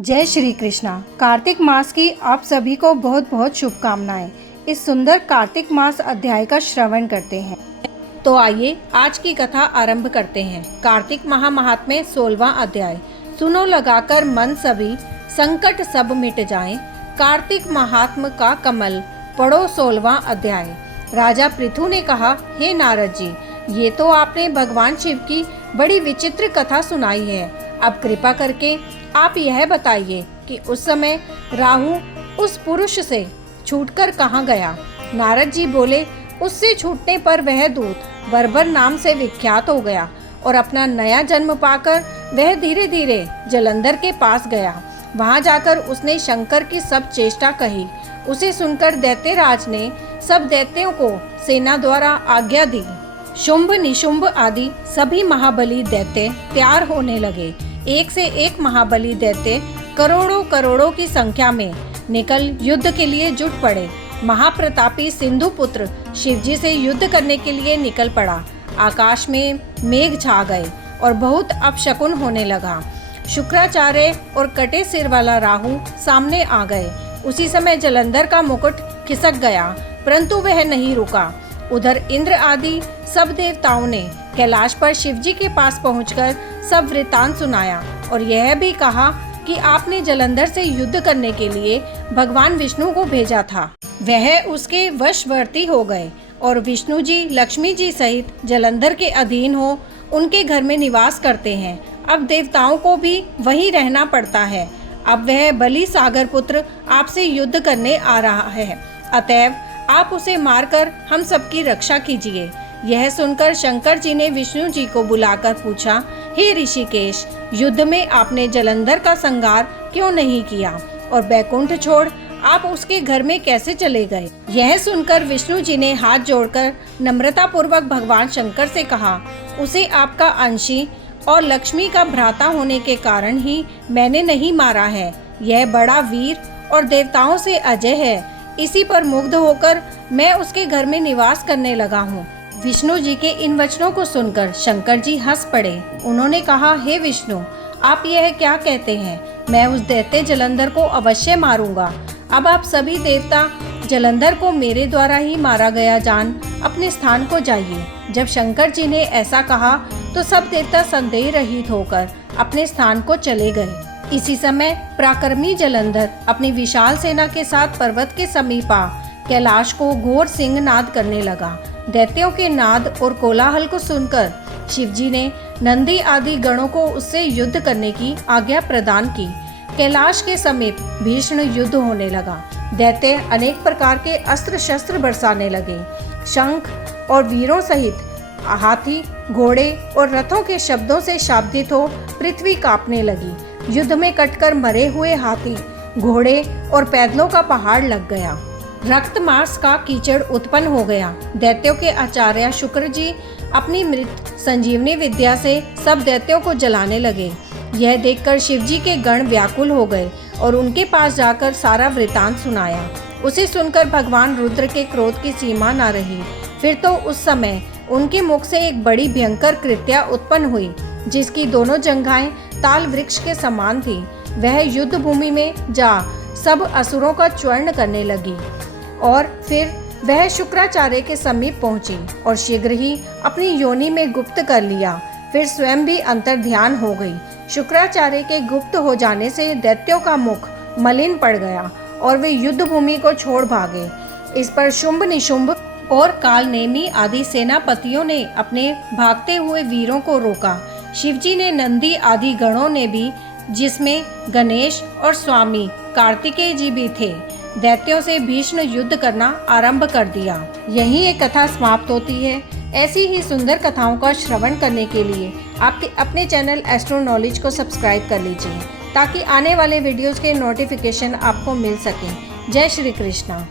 जय श्री कृष्णा। कार्तिक मास की आप सभी को बहुत बहुत शुभकामनाएं। इस सुंदर कार्तिक मास अध्याय का श्रवण करते हैं। तो आइए आज की कथा आरंभ करते हैं। कार्तिक महात्म्य 16वां अध्याय। सुनो लगाकर मन सभी, संकट सब मिट जाएं। कार्तिक महात्म्य का कमल, पढ़ो 16वां अध्याय। राजा पृथु ने कहा, हे नारद जी, ये तो आपने भगवान शिव की बड़ी विचित्र कथा सुनाई है। अब कृपा करके आप यह बताइए कि उस समय राहु उस पुरुष से छूटकर कहाँ गया। नारद जी बोले, उससे छूटने पर वह दूत बर्बर नाम से विख्यात हो गया और अपना नया जन्म पाकर वह धीरे धीरे जलंधर के पास गया। वहां जाकर उसने शंकर की सब चेष्टा कही। उसे सुनकर दैत्यराज ने सब दैत्यों को सेना द्वारा आज्ञा दी। शुंभ निशुंभ आदि सभी महाबली दैत्य तैयार होने लगे। एक से एक महाबली दैत्य करोड़ों करोड़ों की संख्या में निकल युद्ध के लिए जुट पड़े। महाप्रतापी सिंधु पुत्र शिवजी से युद्ध करने के लिए निकल पड़ा। आकाश में मेघ छा गए और बहुत अपशकुन होने लगा। शुक्राचार्य और कटे सिर वाला राहु सामने आ गए। उसी समय जलंधर का मुकुट खिसक गया, परंतु वह नहीं रुका। उधर इंद्र आदि सब देवताओं ने कैलाश पर शिवजी के पास पहुंचकर सब वृतांत सुनाया और यह भी कहा कि आपने जलंधर से युद्ध करने के लिए भगवान विष्णु को भेजा था। वह उसके वशवर्ती हो गए और विष्णु जी लक्ष्मी जी सहित जलंधर के अधीन हो उनके घर में निवास करते हैं। अब देवताओं को भी वहीं रहना पड़ता है। अब वह बलि सागर पुत्र आपसे युद्ध करने आ रहा है, अतएव आप उसे मारकर हम सबकी रक्षा कीजिए। यह सुनकर शंकर जी ने विष्णु जी को बुलाकर पूछा, हे ऋषिकेश, युद्ध में आपने जलंधर का संहार क्यों नहीं किया और बैकुंठ छोड़ आप उसके घर में कैसे चले गए। यह सुनकर विष्णु जी ने हाथ जोड़कर नम्रता पूर्वक भगवान शंकर से कहा, उसे आपका अंशी और लक्ष्मी का भ्राता होने के कारण ही मैंने नहीं मारा है। यह बड़ा वीर और देवताओं से अजय है। इसी पर मुग्ध होकर मैं उसके घर में निवास करने लगा हूँ। विष्णु जी के इन वचनों को सुनकर शंकर जी हंस पड़े। उन्होंने कहा, हे विष्णु, आप यह क्या कहते हैं? मैं उस दैत्य जलंधर को अवश्य मारूंगा। अब आप सभी देवता जलंधर को मेरे द्वारा ही मारा गया जान अपने स्थान को जाइए। जब शंकर जी ने ऐसा कहा तो सब देवता संदेह रहित होकर अपने स्थान को चले गए। इसी समय पराक्रमी जलंधर अपनी विशाल सेना के साथ पर्वत के समीप आ कैलाश को घोर सिंह नाद करने लगा। दैत्यों के नाद और कोलाहल को सुनकर शिवजी ने नंदी आदि गणों को उससे युद्ध करने की आज्ञा प्रदान की। कैलाश के समीप भीषण युद्ध होने लगा। दैत्य अनेक प्रकार के अस्त्र शस्त्र बरसाने लगे। शंख और वीरों सहित हाथी, घोड़े और रथों के शब्दों से शाब्दित हो पृथ्वी कांपने लगी। युद्ध में कटकर मरे हुए हाथी, घोड़े और पैदलों का पहाड़ लग गया। रक्त मांस का कीचड़ उत्पन्न हो गया। दैत्यों के आचार्य शुक्र जी अपनी मृत संजीवनी विद्या से सब दैत्यों को जलाने लगे। यह देखकर शिवजी के गण व्याकुल हो गए और उनके पास जाकर सारा वृतांत सुनाया। उसे सुनकर भगवान रुद्र के क्रोध की सीमा न रही। फिर तो उस समय उनके मुख से एक बड़ी भयंकर कृत्या उत्पन्न हुई, जिसकी दोनों जंघाएं ताल वृक्ष के समान थी। वह युद्ध भूमि में जा सब असुरों का चूर्ण करने लगी और फिर वह शुक्राचार्य के समीप पहुंची और शीघ्र ही अपनी योनि में गुप्त कर लिया। फिर स्वयं भी अंतर्ध्यान हो गई। शुक्राचार्य के गुप्त हो जाने से दैत्यों का मुख मलिन पड़ गया और वे युद्ध भूमि को छोड़ भागे। इस पर शुंभ निशुंभ और कालनेमी आदि सेनापतियों ने अपने भागते हुए वीरों को रोका। शिवजी ने नंदी आदि गणों ने भी, जिसमें गणेश और स्वामी कार्तिकेय जी भी थे, दैत्यों से भीषण युद्ध करना आरंभ कर दिया। यहीं एक कथा समाप्त होती है। ऐसी ही सुंदर कथाओं का श्रवण करने के लिए आप अपने चैनल एस्ट्रो नॉलेज को सब्सक्राइब कर लीजिए, ताकि आने वाले वीडियोस के नोटिफिकेशन आपको मिल सकें। जय श्री कृष्णा।